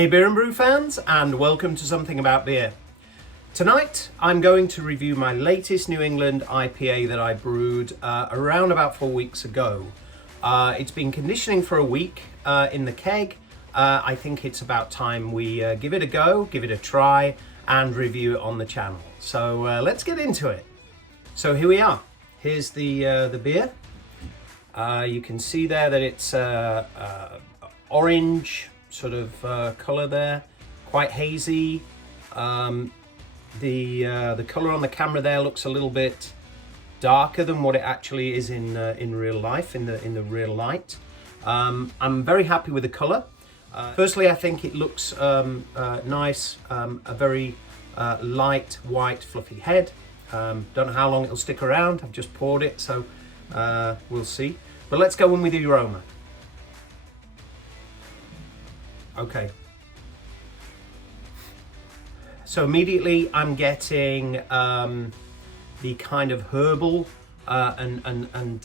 Hey beer and brew fans, and welcome to Something About Beer. Tonight I'm going to review my latest New England IPA that I brewed around about 4 weeks ago. It's been conditioning for a week in the keg. I think it's about time we give it a go, give it a try, and review it on the channel. So let's get into it. So here we are. Here's the beer. You can see there that it's orange sort of color there, quite hazy. The color on the camera there looks a little bit darker than what it actually is in real life, in the real light. I'm very happy with the color. Firstly, I think it looks nice, a very light white fluffy head. Don't know how long it'll stick around. I've just poured it, so we'll see. But let's go in with the aroma. Okay. So immediately I'm getting the kind of herbal and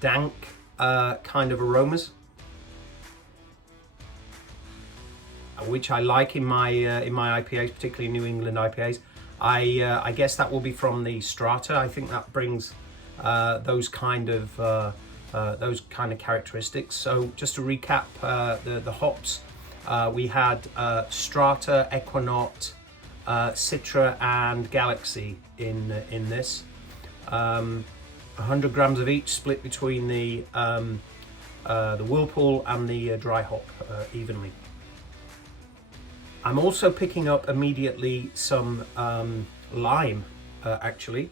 dank kind of aromas, which I like in my IPAs, particularly New England IPAs. I guess that will be from the Strata. I think that brings those kind of characteristics. So just to recap, the hops, we had Strata, Eukanot, Citra and Galaxy in this. 100 grams of each, split between the Whirlpool and the dry hop evenly. I'm also picking up immediately some lime, actually.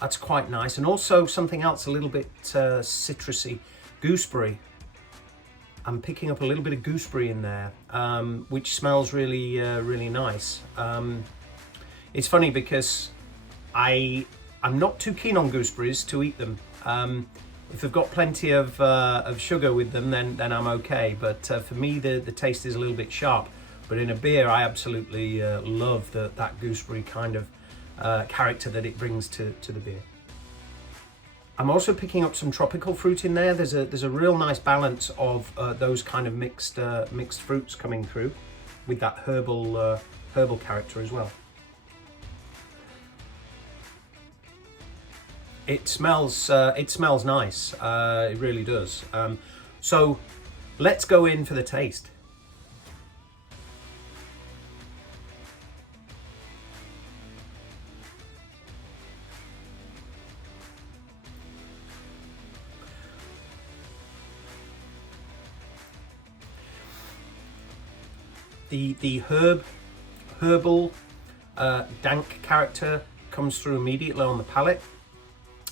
That's quite nice, and also something else a little bit citrusy, gooseberry. I'm picking up a little bit of gooseberry in there, which smells really nice. It's funny because I'm not too keen on gooseberries to eat them. If they've got plenty of sugar with them, then I'm okay. But for me, the taste is a little bit sharp. But in a beer, I absolutely love that gooseberry kind of character that it brings to the beer. I'm also picking up some tropical fruit in there. There's a real nice balance of those kind of mixed fruits coming through, with that herbal character as well. It smells nice. It really does. So let's go in for the taste. The herbal, dank character comes through immediately on the palate.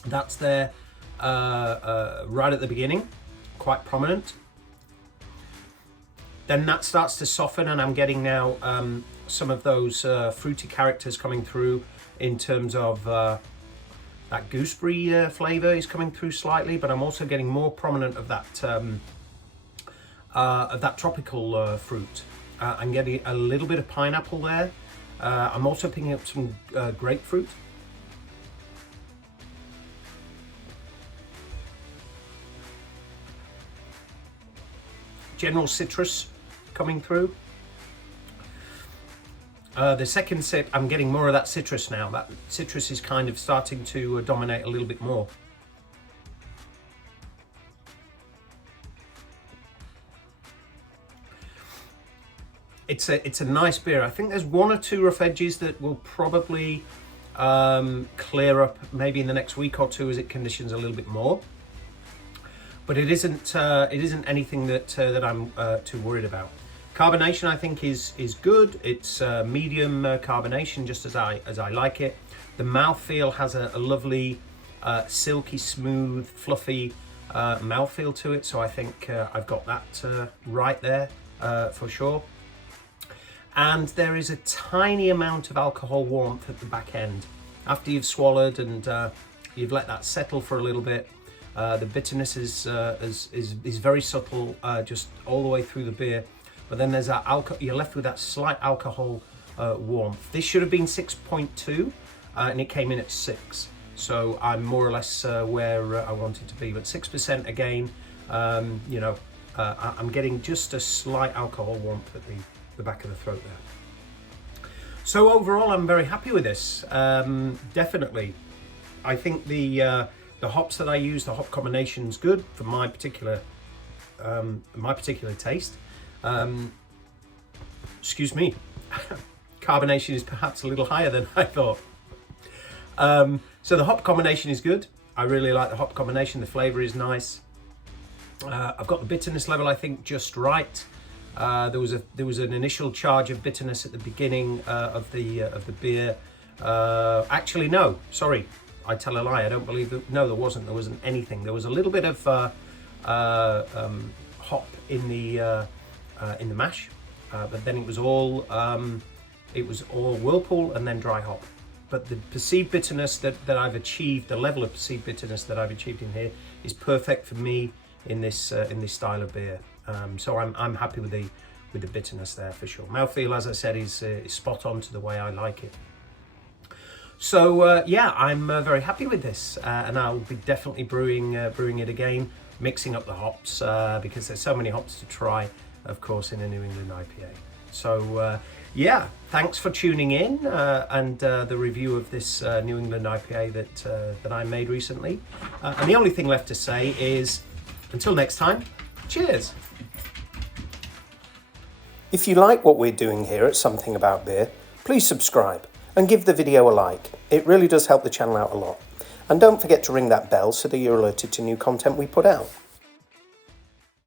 That's there right at the beginning, quite prominent. Then that starts to soften, and I'm getting now some of those fruity characters coming through in terms of that gooseberry flavour is coming through slightly, but I'm also getting more prominent of that tropical fruit. I'm getting a little bit of pineapple there. I'm also picking up some grapefruit. General citrus coming through. The second sip, I'm getting more of that citrus now. That citrus is kind of starting to dominate a little bit more. It's a nice beer. I think there's one or two rough edges that will probably clear up maybe in the next week or two as it conditions a little bit more. But it isn't anything that I'm too worried about. Carbonation, I think, is good. It's medium carbonation, just as I like it. The mouthfeel has a lovely silky, smooth, fluffy mouthfeel to it. So I think I've got that right there for sure. And there is a tiny amount of alcohol warmth at the back end. After you've swallowed and you've let that settle for a little bit, the bitterness is very subtle, just all the way through the beer. But then there's that you're left with that slight alcohol warmth. This should have been 6.2, and it came in at 6. So I'm more or less where I wanted to be. But 6% again, you know, I'm getting just a slight alcohol warmth at the back of the throat there. So overall, I'm very happy with this. Definitely, I think the hops that I use, the hop combination is good for my particular taste. Excuse me, carbonation is perhaps a little higher than I thought. So the hop combination is good. I really like the hop combination. The flavour is nice. I've got the bitterness level, I think, just right. There was an initial charge of bitterness at the beginning of the beer. Actually, no, sorry, I tell a lie. I don't believe that. No, there wasn't. There wasn't anything. There was a little bit of hop in the mash, but then it was all whirlpool and then dry hop. But the perceived bitterness that I've achieved, the level of perceived bitterness that I've achieved in here, is perfect for me in this style of beer. So I'm happy with the bitterness there for sure. Mouthfeel, as I said, is spot on to the way I like it. So yeah, I'm very happy with this, and I'll be definitely brewing it again, mixing up the hops because there's so many hops to try, of course, in a New England IPA. So yeah, thanks for tuning in and the review of this New England IPA that I made recently. And the only thing left to say is, until next time, cheers. If you like what we're doing here at Something About Beer, please subscribe and give the video a like. It really does help the channel out a lot. And don't forget to ring that bell so that you're alerted to new content we put out.